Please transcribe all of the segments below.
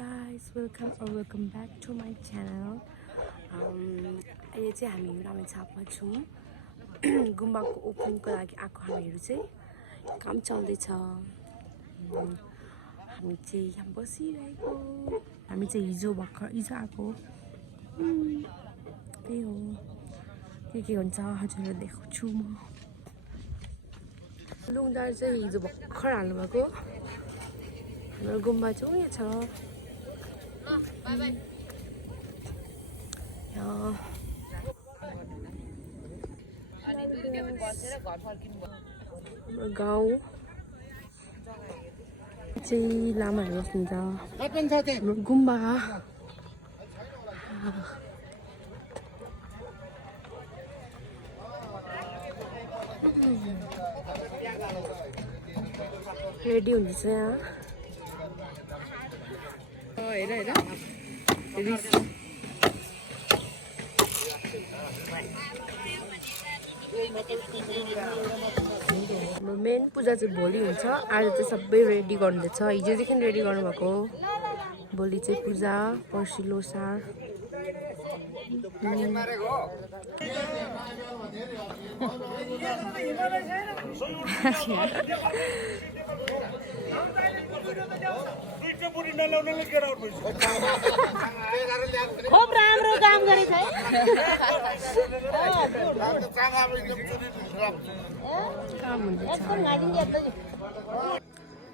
guys, welcome back to my channel. अहिले चाहिँ हामी रामेछापमा छौँ गुम्बाको ओपनिङको लागि आएको हामीहरू चाहिँ काम चल्दैछ हामी चाहिँ यहाँ बसिरहेको हामी चाहिँ हिजो आएको त्यही हो के हुन्छ हजुरलाई देखाउँछु म लुङदार चाहिँ हिजो भर्खर हाल्नुभएको हाम्रो गुम्बा चाहिँ उयो छ गाउँ चाहिँ लामाहरू बस्नुहुन्छ गुम्बा रेडी हुँदैछ यहाँ मेन पूजा चाहिँ भोलि हुन्छ आज चाहिँ सबै रेडी गर्नुहुँदैछ हिजोदेखि रेडी गर्नुभएको भोलि चाहिँ पूजा पर्सि लोसार खूब राम्रो काम गरेछ है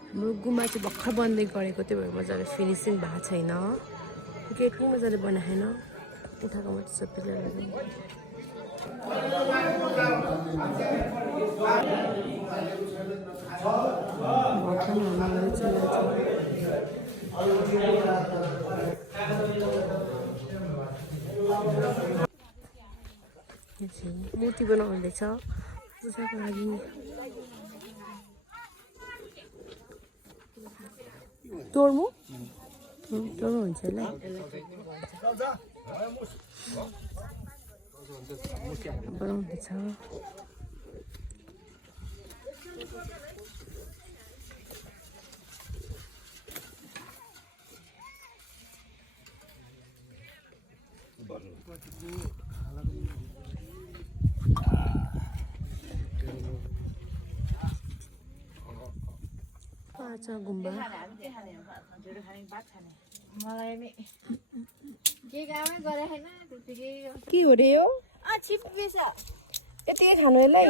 हाम्रो गुम्बा चाहिँ भर्खर बन्दै गरेको त्यही भएर मजाले फिनिसिङ भएको छैन केक पनि मजाले बनाएन उठाएको मात्रै सबैजना मूर्ति बनाउँदैछ पूजाको लागि तोड्नु हुन्छ ल बनाउँदैछ अच्छा गुम्बा के हो रे यो यतिकै खानु यसलाई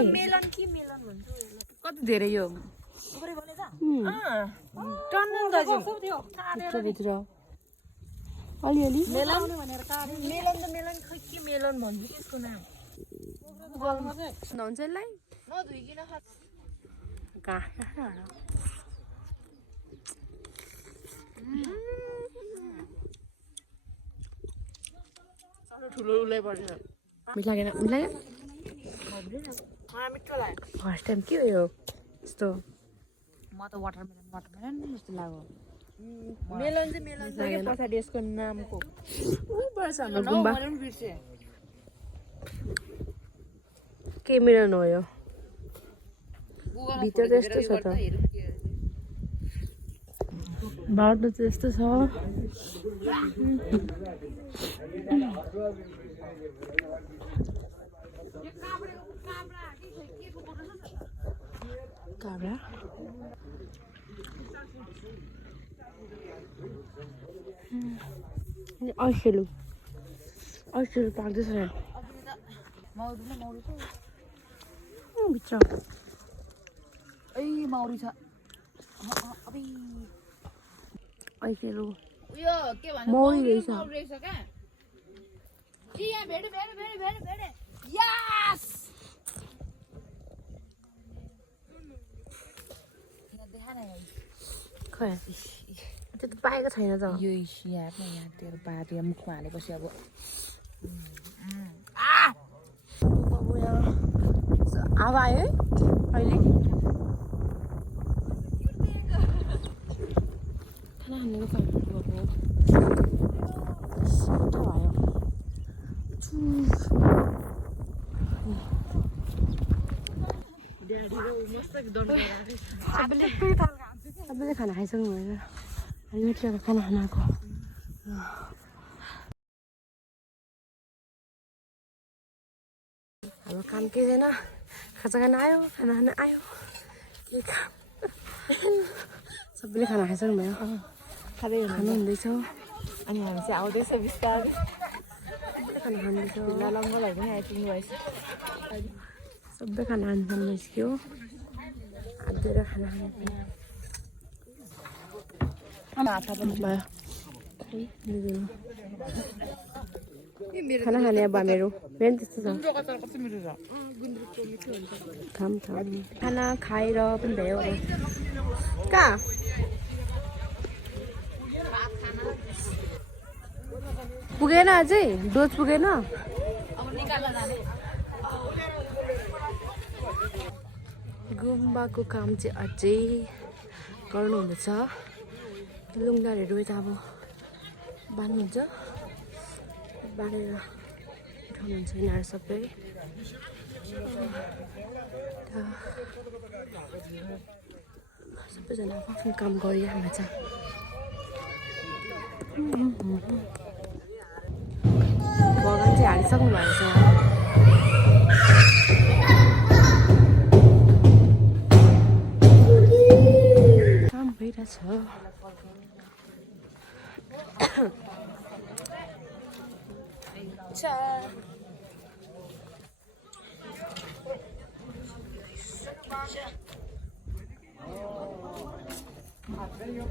कति धेरै यो भित्र अलिअलि हुन्छ यसलाई मिठो लागेन फर्स्ट टाइम के हो यो यस्तो म त वाटरमेलन जस्तो लाग्यो मेलन चाहिँ मेलन पछाडि यसको नामको हाम्रो गुम्बा के मेलन हो यो भित्र त्यस्तो छ त बाटो चाहिँ यस्तो छ काब्रा ऐसेलु पाक्दैछ भित्र मौरी छ ऐसेलु यो के भन्छ मौरी रहेछ क्या यहाँ भेडे यस खै त्यो त पाएको छैन त यो यहाँ तेरो पातो यहाँ मुखमा हालेपछि अब हावा आयो है अहिले खाना खानेको काम सबैले खाना खाइसक्नु भएन हामी मिठो खाना खानाको हाम्रो काम केही छैन खाजा खाना आयो खाना खाना आयो के काम सबैले खाना खाइसक्नु भयो खाँदै खानु हुँदैछ अनि हामी चाहिँ आउँदैछ बिस्तारै खाना खाँदैछ लङ्गलहरू पनि आइपुग्नु भएछ सबै खाना खानु थाल्नु भइसक्यो आधेर खाना खाने माछा पनि भयो खाना खाने अब हामीहरू मेरो त्यस्तो छ खाम खाना खाएर पनि भयो अब कहाँ पुगेन अझै डोज पुगेन गुम्बाको काम चाहिँ अझै गर्नुहुँदैछ लुङ्गाहरू यता अब बाँध्नुहुन्छ बाँधेर उठाउनुहुन्छ यिनीहरू सबै सबैजना आफ्नो काम गरिरहेको छ बगान चाहिँ हालिसक्नु भएको छ काम भइरहेछ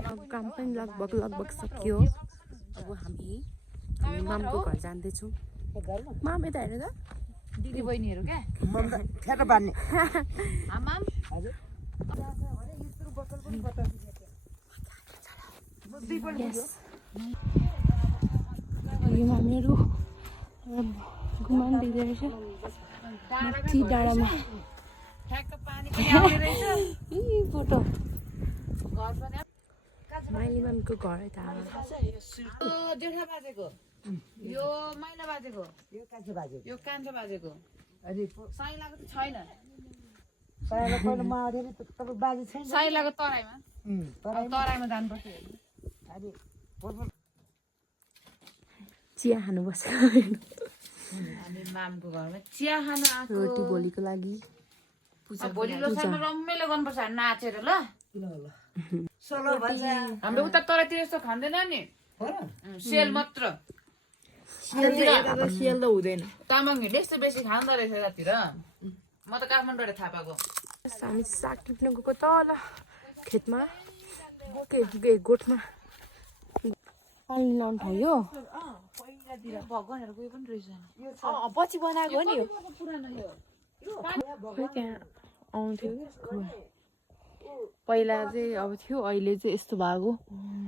अब काम पनि लगभग सकियो अब हामी मामको घर जाँदैछौँ माम यता हेर त दिदी बहिनीहरू क्या ठ्याक्क बान्ने आमाम मामीहरू घुमाउनु दिँदैछ माथि डाँडामा ठ्याक्क पानी पनि आउने रहेछ फोटो घर पनि माइली मामको घर यता जेठा बाजेको यो माइला बाजेको यो कान्छो बाजे यो कान्छो बाजेको अनि साइलाको त छैन सायला पहिला म आउँथेँ नि तपाईँ बाजे छैन साइलाको तराईमा तराईमा जानुपर्छ अनि चिया खानु बस्छ हामी मामको घरमा चिया खान आएको रोटी भोलिको लागि भोलि लोसारमा रमाइलो गर्नुपर्छ हामी नाचेर ल सोलो भन्छ हाम्रो उता तराईतिर यस्तो खाँदैन नि सेल मात्र सियल त हुँदैन तामाङहरूले यस्तो बेसी खाँदो रहेछ यतातिर म त काठमाडौँबाट थाहा पाएको हामी साग टिप्न गएको तल खेतमा के गोठमा पानी लाउनु ठाउँ यो भगवानहरूको उयो पनि रहेछ पछि बनाएको नि यो पुरानो यो खोइ त्यहाँ आउँथ्यो कि पहिला चाहिँ अब थियो अहिले चाहिँ यस्तो भएको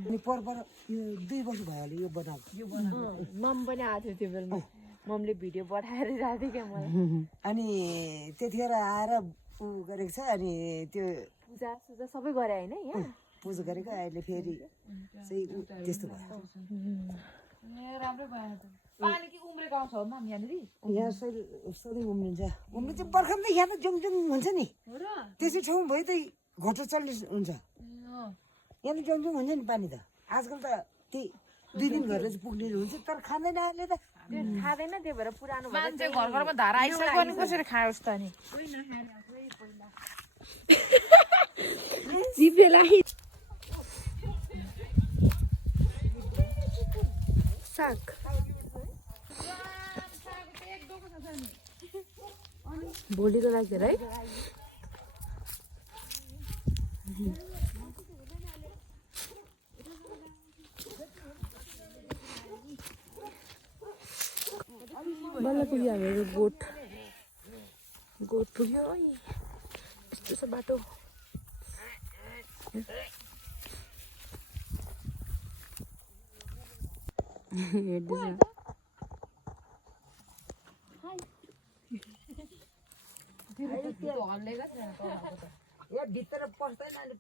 अनि पर यो 2 वर्ष भयो होला यो बनाएको मम पनि आएको थियो त्यो बेलामा ममले भिडियो पठाएर जान्थ्यो क्या मलाई अनि त्यतिखेर आएर उ गरेको छ अनि त्यो पूजा सुजा सबै गरे होइन यहाँ पूजा गरेको अहिले फेरि चाहिँ त्यस्तो भयो राम्रै भएन त पानी कि उम्रेको आउँछ हो माम यहाँनिर यहाँ सधैँ उम्रिन्छ उम्रिन्छ बर्खामा त यहाँ त जुङ हुन्छ नि त्यसै ठाउँ भयो त घोटो चल्ने हुन्छ यहाँ त जुङ हुन्छ नि पानी त आजकल त त्यही 2 दिन गरेर चाहिँ पुग्ने हुन्छ तर खाँदैन अहिले त खाँदैन त्यो भएर पुरानो मान्छे घर घरमा धारा आइसक्यो अनि कसरी खायोस् त अनि जिपेलाई साग भोलिको लागि है बल्ल पुग्यो हामीहरू गोठ पुग्यो है यस्तो छ बाटो हेर्दैछ यहाँ भित्र पस्दैन अनि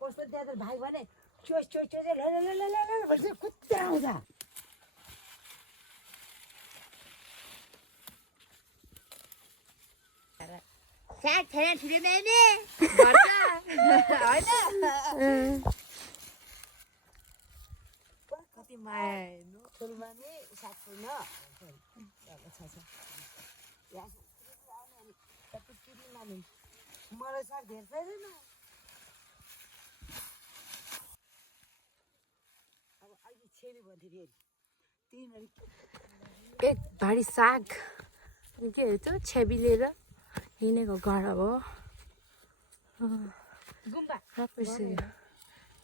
पस्दै त्यहाँ त भाइ भने चोच भन्छ कुद्दै आउँछ साग छैन छिरेन नि होइन कति माया हेर्नु फुलबानी सागपुर न छ यहाँ कति पिरी माने मलाई साग धेर छैन अब अहिले छेरी भन्थे फेरि तिनीहरू एक भारी साग के हेर्छु छेबी लिएर हिँडेको घर अब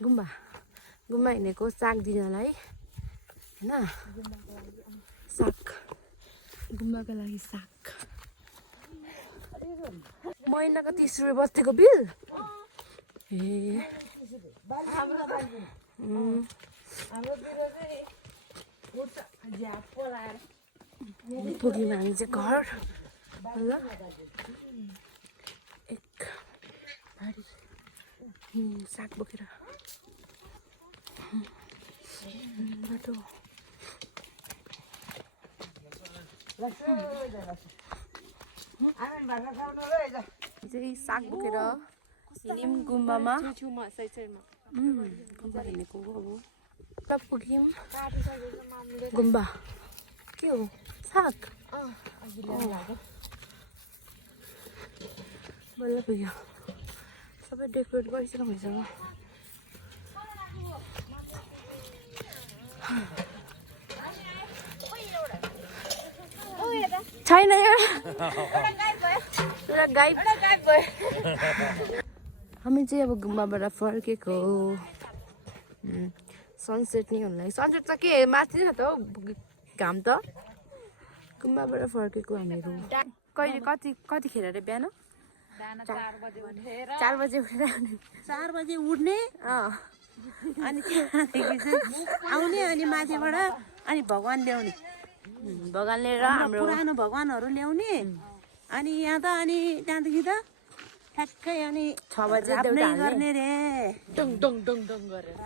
गुम्बा गुम्बा हिँडेको साग दिनलाई होइन साग गुम्बाको लागि साग महिनाको 30 रुपियाँ बस्तीको बिल ए पुग्यौँ हामी चाहिँ घर ल एक भारी साग बोकेर बाटो चाहिँ साग बोकेर हिँड्यौँ गुम्बामा छेउमा साइडमा गुम्बा हिँडेको अब पुरा पुग्यौँ गुम्बा के हो साग बल्ल पुग्यो सबै डेकोरेट गरिसक्नु भइसक्यो छैन एउटा गाई हामी चाहिँ अब गुम्बाबाट फर्केको सनसेट नै हुनु लागि सनसेट त के माथि छ त हौ घाम त गुम्बाबाट फर्केको हामीहरू कहिले कतिखेर अरे बिहान 4 बजे उठेर 4 बजे उठ्ने अनि त्यहाँदेखि चाहिँ आउने अनि माथिबाट अनि भगवान ल्याउने भगवान लिएर हाम्रो पुरानो भगवानहरू ल्याउने अनि यहाँ त अनि त्यहाँदेखि त ठ्याक्कै अनि 6 बजे गर्ने रे डङ डङ डङ डङ गरेर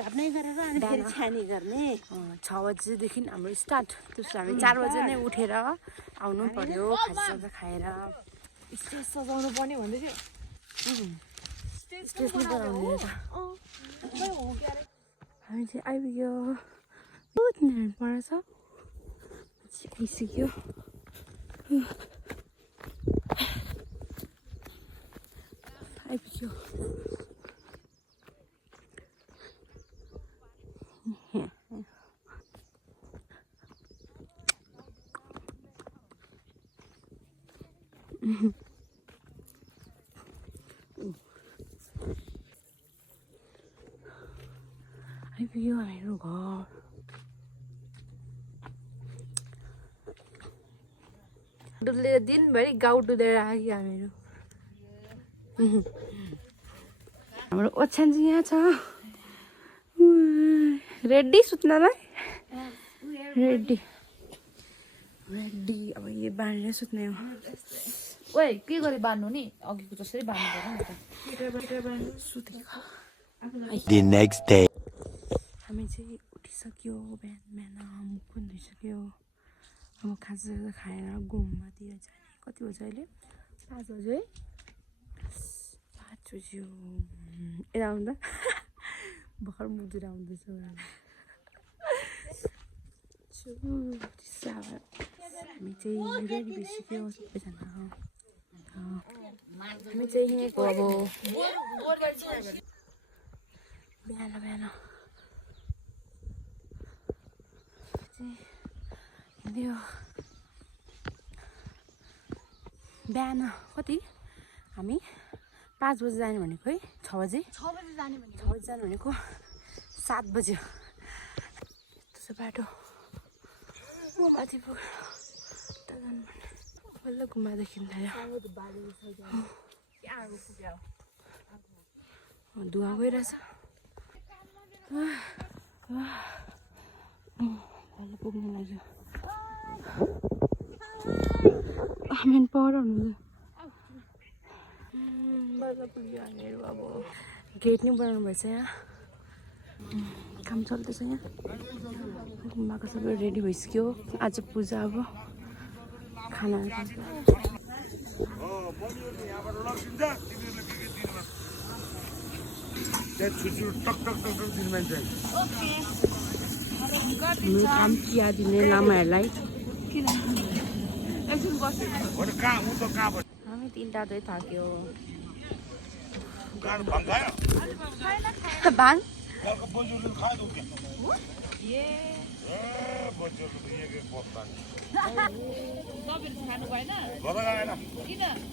राप्नै गरेर अनि फेरि छानी गर्ने 6 बजेदेखि हाम्रो स्टार्ट त्यसो हामी 4 बजे नै उठेर आउनु पर्यो खाजा खाएर स्टेज सजाउनु पर्ने भन्दै थियो स्टेज नै बनाउने त हामी चाहिँ आइपुग्यो बहुत नेट परेछ आइसक्यो आइपुग्यो आइपुग्यो हामीहरू घर डुलेर दिनभरि गाउँ डुलेर आयो हामीहरू हाम्रो ओछ्यान चाहिँ यहाँ छ रेडी सुत्नलाई रेडी अब यो बाँधेर सुत्ने हो ओए के गरी बान्नु नि अघिको जसरी बान्नु पर्यो नि त सुतेको The next day. हामी चाहिँ उठिसक्यो बिहान मुख पनि धोइसक्यो अब खाजा खाएर गुम्बातिर जाने कति बज्यो अहिले 5 बज्यो है 5 बज्यो यता आउँदा भर्खर मुख धुएर आउँदैछ हामी चाहिँ रेडी भइसक्यो सबैजना हामी चाहिँ हिँडेको अब बिहान हिँड्यो बिहान कति हामी 5 बजे जाने भनेको है 6 बजे जाने भनेको 7 बज्यो त्यसो बाटो माथि पुग्यो बल्ल गुम्बादेखि धुवा गइरहेछ बल्ल पुग्नु लाग्यो मेन पावर हुनुहुन्छ बल्ल पुग्यो हामीहरू अब गेट नै बनाउनु भएछ यहाँ काम चल्दैछ यहाँ गुम्बाको सबै रेडी भइसक्यो आज पूजा अब खाना टक टक टक टक दिनु मान्छे हाम्रो काम चिया दिने लामाहरूलाई हामी 3टा चाहिँ थाक्यो भाङ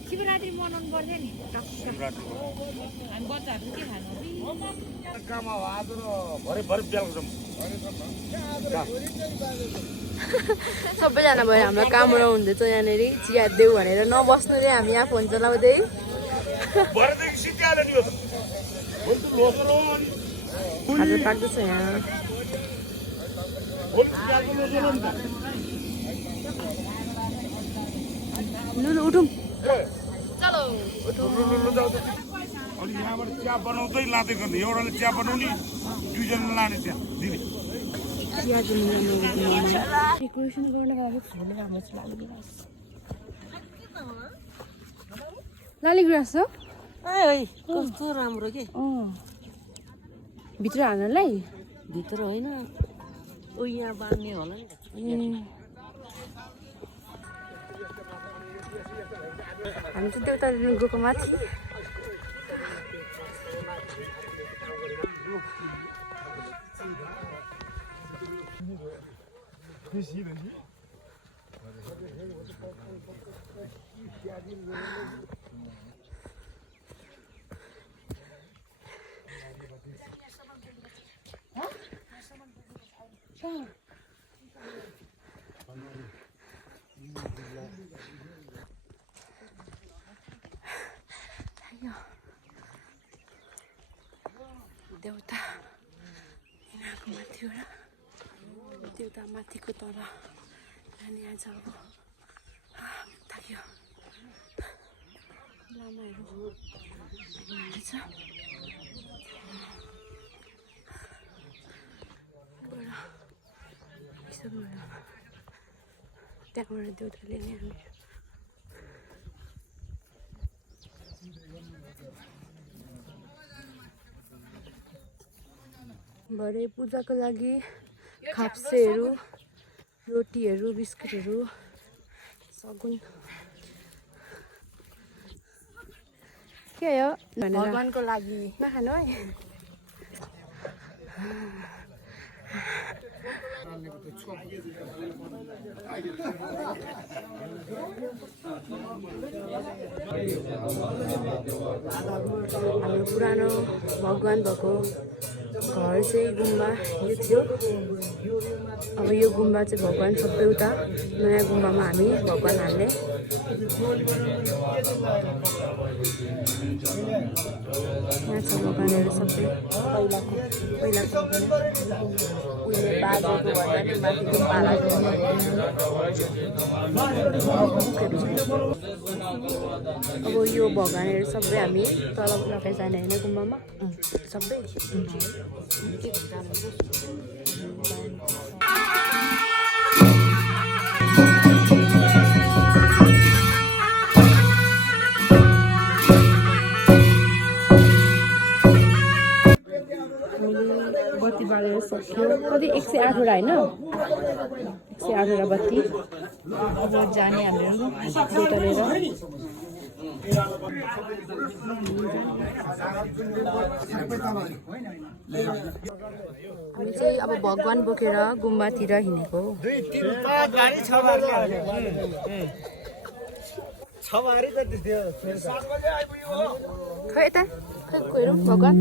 शिवरात्रि मनाउनु पर्ने नि हामी बच्चाहरू के खानु सबैजना भयो हाम्रो काममा हुँदैछ यहाँनिर चिया देऊ भनेर नबस्नु रे हामी यहाँ फोन चलाउँदै खाजा पाक्दैछ यहाँ लुलु उठौँ चलो अनि यहाँबाट चिया बनाउँदै लाँदै गर्ने एउटाले चिया बनाउने दुईजनाले लाने त्यहाँ दिने चिया डेकोरेसन गर्नको लागि फुल राम्रो छ लालीगुराँस हो कस्तो राम्रो के भित्र हाल्नलाई भित्र होइन ओ यहाँ बाँड्ने होला नि हामी चाहिँ देउता लिनु गएको माथि देउता यिनीहरूको माथिबाट देउता माथिको तल जाने आज अब थाक्यो लामाहरू हुनुहुन्छ त्यहाँबाट देउताले नै हामी भरे पूजाको लागि खाप्सेहरू रोटीहरू बिस्कुटहरू सगुन के हो भगवानको लागि नखानु है हाम्रो पुरानो भगवान भएको घर चाहिँ गुम्बा यो थियो अब यो गुम्बा चाहिँ भगवान सबै उता नयाँ गुम्बामा हामी भगवान हाल्ने यहाँ छ भगवानहरू सबै पहिलाको उहिले बाजेको भन्दा नि माथिको पालाको अब यो भगवानहरू सबै हामी तल लगाइ जाने होइन गुम्बामा सबै बत्ती बालेर सक्यो कति 108 वटा होइन 108 वटा बत्ती अब जाने हामीहरू देउता लिएर हामी चाहिँ अब भगवान बोकेर गुम्बातिर हिँडेको खै यता खै गएर भगवान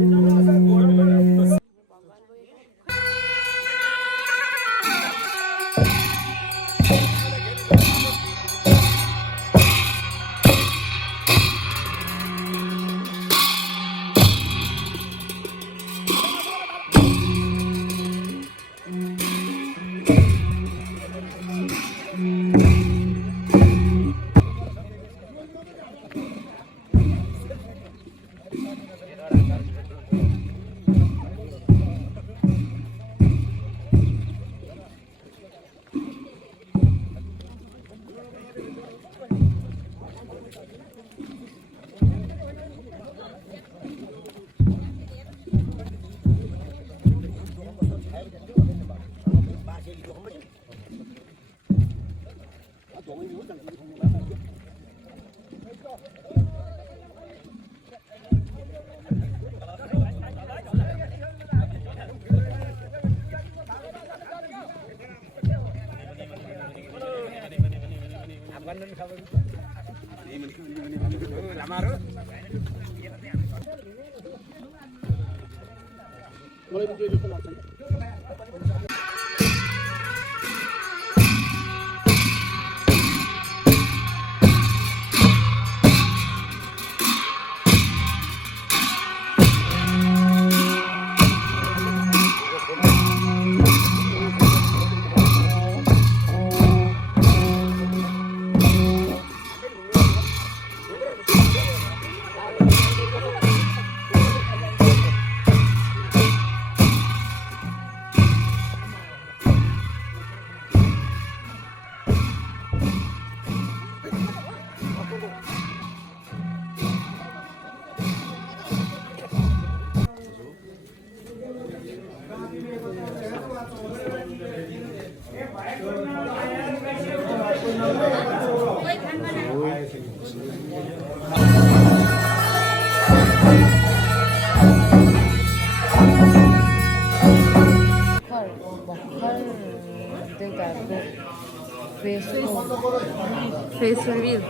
फेस रिव्हिल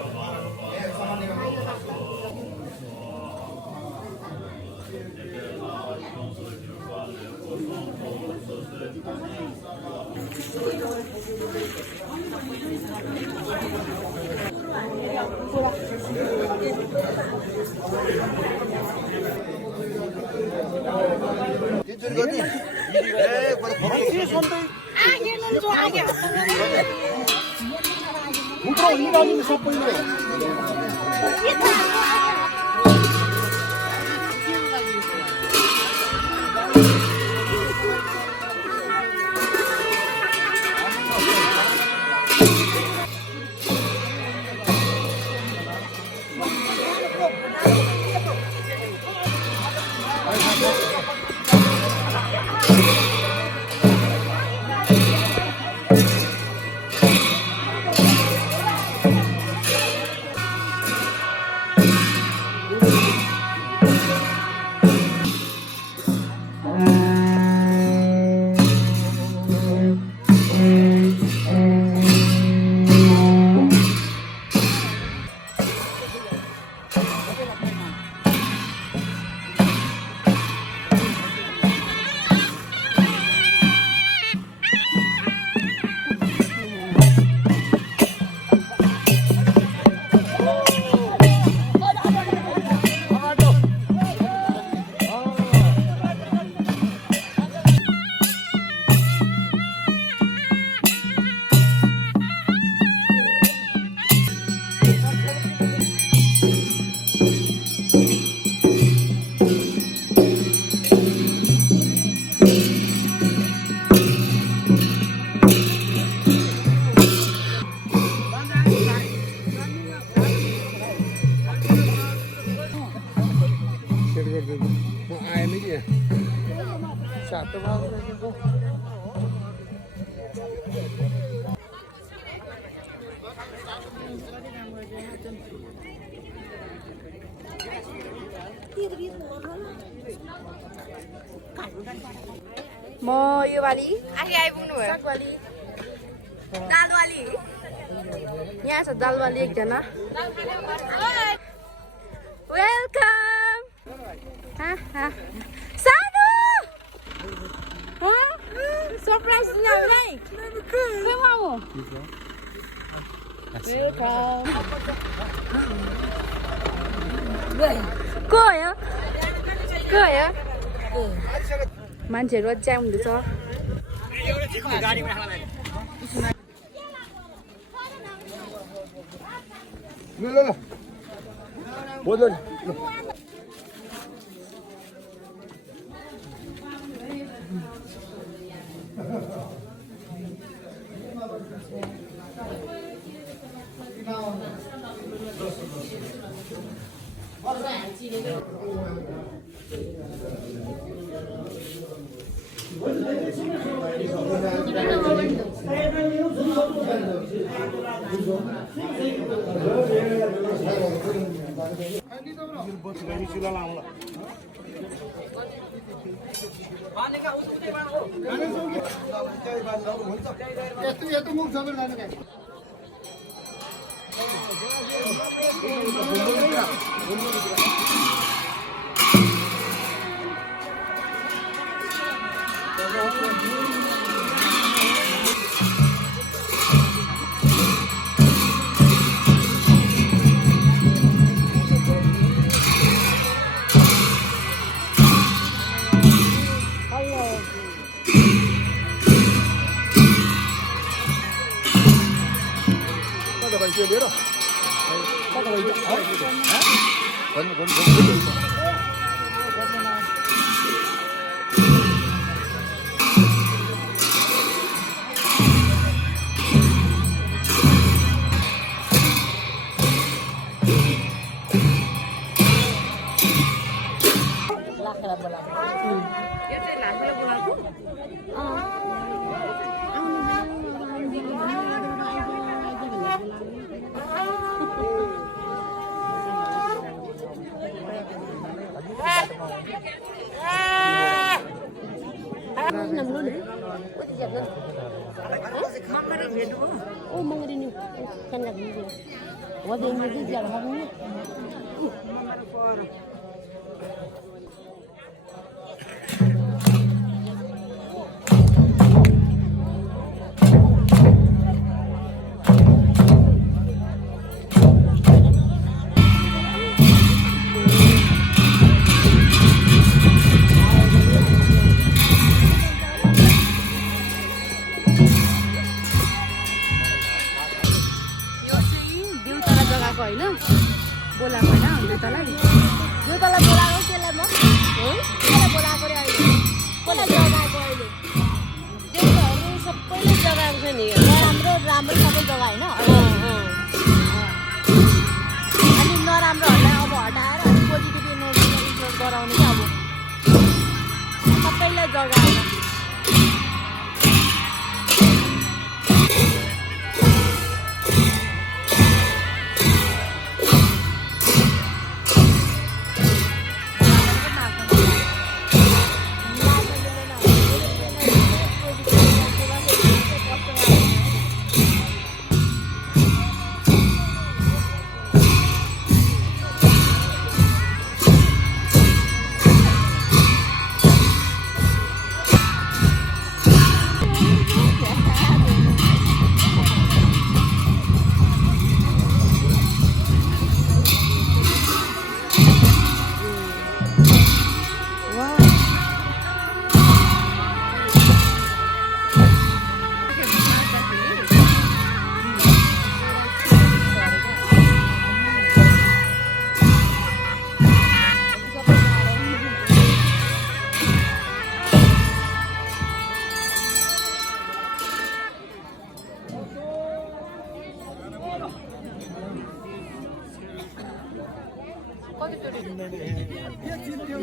म यो वाली आफै आइपुग्नु भयो सागवाली दालवाली यहाँ छ दालवाली एकजना वेलकम सानो सरप्राइज दिनु आउलाई केमा हो को हो मान्छेहरू अझै आउँदैछ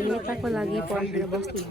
नेताको लागि पर्खेर बस्नु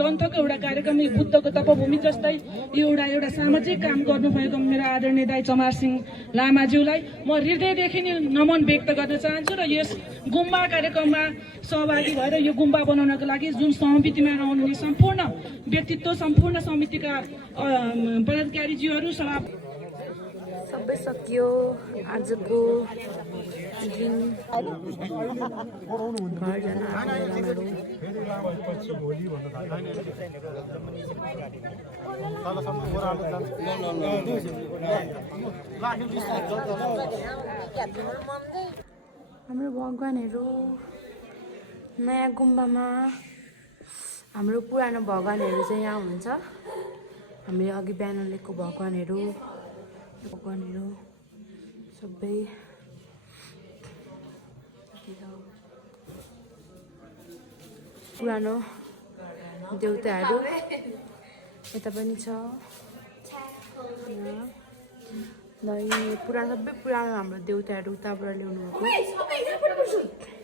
ग्रन्थको एउटा कार्यक्रम बुद्धको तपभूमि जस्तै यो एउटा सामाजिक काम गर्नुभएको मेरो आदरणीय दाइ चमार सिंह लामाज्यूलाई म हृदयदेखि नै नमन व्यक्त गर्न चाहन्छु र यस गुम्बा कार्यक्रममा सहभागी भएर यो गुम्बा बनाउनको लागि जुन समितिमा आउनुहुने सम्पूर्ण व्यक्तित्व सम्पूर्ण समितिका पदाधिकारीज्यूहरू सबै सकियो आजको दिन हाम्रो भगवानहरू नयाँ गुम्बामा हाम्रो पुरानो भगवानहरू चाहिँ यहाँ हुन्छ हामीले अघि बिहान लिएको भगवानहरू सबै पुरानो देउताहरू यता पनि छ पुरानो सबै पुरानो हाम्रो देउताहरू उताबाट ल्याउनु भएको